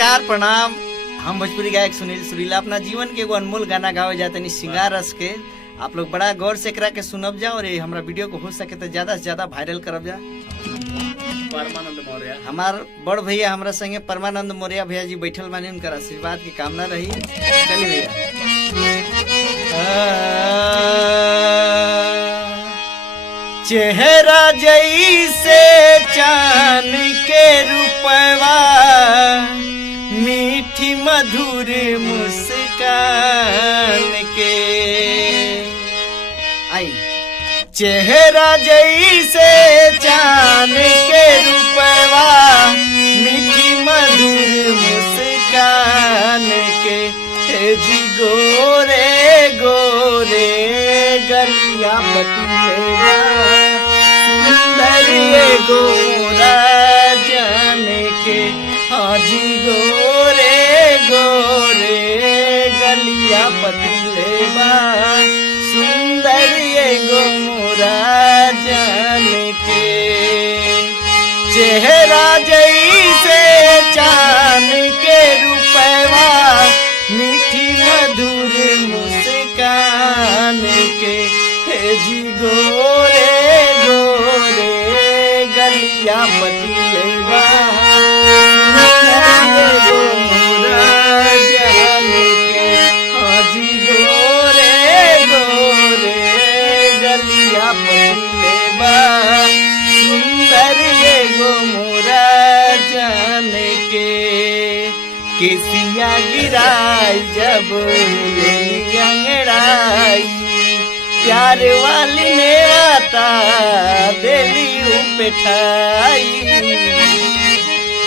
नमस्कार प्रणाम। हम भोजपुरी गायक सुनील सुरीला अपना जीवन के एगो अनमोल गाना गावे जाते श्रृंगार रस के। आप लोग बड़ा गौर से एकरा के सुनब जा और हमारा वीडियो को हो सके तो ज्यादा से ज्यादा वायरल करब जा। परमानंद मौर्य हमार बड़ भैया हमरा संगे परमानंद मौर्य भैया जी बैठल मानी, उनकर आशीर्वाद की कामना रही। चलिए भैया। चेहरा जैसे चांद के रूपवा, मीठी मधुर मुस्कान के। आई चेहरा जैसे चांद के रूपवा, मीठी मधुर मुस्कान के। जी गोरे गोरे गलिया बतलेगा, सुंदर ये गोरा जाने के। हाँ जी गोरे गोरे गलिया बतलेगा, सुंदर ये गोरा जाने के। चेहरा जैसे चांद के रूपवा, मीठी मधुर मुस्कान के। जी गोरे गोरे गलिया बतलेगा, गोरा जाने के। हाँ जी गोरे गोरे गलिया बतलेगा, सुंदर ये गोरा जाने के। केसिया गिराई जब लेली अंगड़ाई, प्यार वाली ने आता देली उपेठाई।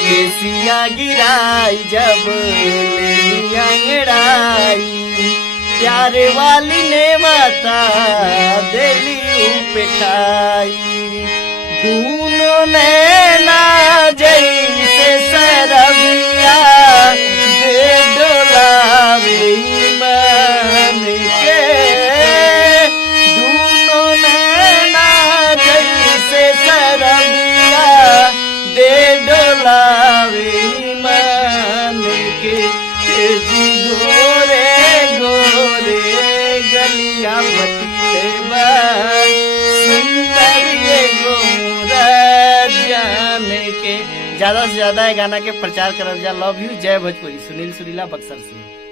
केसिया गिराई जब लेली अंगड़ाई, प्यार वाली ने माता देली उपेठाई। दोनों नैना जैसे सरबिया, दे डोलावे ईमान के। दोनों नैना जैसे सरबिया, दे डोलावे ईमान के। जी गोरे गोरे गलिया बतलेगा, सुंदर ये गोरा जाने के। ज्यादा से ज्यादा गाना के प्रचार करल जा। लव यू, जय भोजपुरी। सुनील सुरीला बक्सर से।